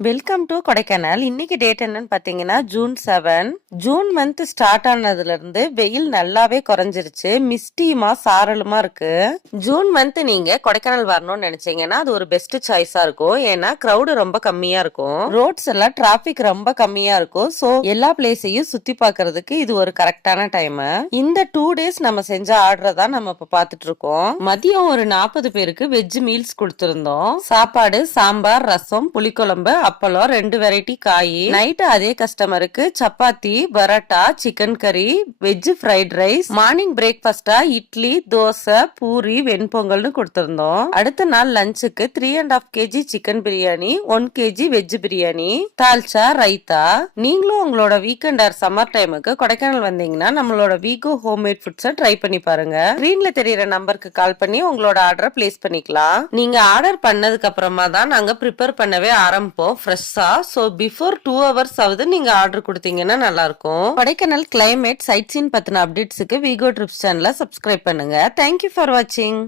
Welcome to Kodaikanal. இன்னைக்கு date என்னன்னு பாத்தீங்கன்னா ஜூன் 7. ஜூன் மந்த் ஸ்டார்ட் ஆனதுல இருந்து வெயில் நல்லாவே குறைஞ்சிருச்சு. மிஸ்டியுமா சாரலுமா இருக்கு. ஜூன் மந்த் நீங்க கொடைக்கானல் வரணும்னு நினைச்சீங்கன்னா அது ஒரு பெஸ்ட் சாய்ஸா இருக்கும். ஏன்னா கிரௌடு ரொம்ப கம்மியா இருக்கும். ரோட்ஸ் எல்லாம் டிராபிக் ரொம்ப கம்மியா இருக்கும். சோ எல்லா பிளேஸையும் சுத்தி பாக்குறதுக்கு இது ஒரு கரெக்டான டைம். இந்த 2 days நம்ம செஞ்ச ஆர்டரை தான் நம்ம இப்ப பாத்துட்டு இருக்கோம். மதியம் ஒரு 40 பேருக்கு வெஜ் மீல்ஸ் கொடுத்திருந்தோம். சாப்பாடு, சாம்பார், ரசம், புளிக்குழம்பு, அப்பளம், 2 வெரைட்டி காய். நைட் அதே கஸ்டமருக்கு சப்பாத்தி, பரோட்டா, சிக்கன் கறி, வெஜ் ஃப்ரைட் ரைஸ். மார்னிங் பிரேக்ஃபாஸ்டா இட்லி, தோசை, பூரி, வெண்பொங்கல்னு கொடுத்திருந்தோம். அடுத்த நாள் லஞ்சுக்கு 3.5 kg chicken biryani, 1 kg veg biryani, dalcha, raita. நீங்களும் உங்களோட வீக்கெண்ட் ஆர் சம்மர் டைமுக்கு கொடைக்கானல் வந்தீங்கன்னா நம்மளோட வீகோ ஹோம்மேட் ஃபுட்ஸை ட்ரை பண்ணி பாருங்க. ஸ்கிரீன்ல தெரியற நம்பருக்கு கால் பண்ணி உங்களோட ஆர்டரை பிளேஸ் பண்ணிக்கலாம். நீங்க ஆர்டர் பண்ணதுக்கு அப்புறமா தான் நாங்க ப்ரிப்பேர் பண்ணவே ஆரம்பிப்போம் ஃப்ரெஷ்ஷா. சோ பிஃபோர் 2 hours ஆவது நீங்க ஆர்டர் கொடுத்தீங்கன்னா நல்லா இருக்கும். கொடைக்கானல் கிளைமேட், சைட் சீன் பத்தின அப்டேட்ஸுக்கு வீகோ ட்ரிப்ஸ் சேனலை சப்ஸ்கிரைப் பண்ணுங்க. தேங்க்யூ ஃபார் வாட்சிங்.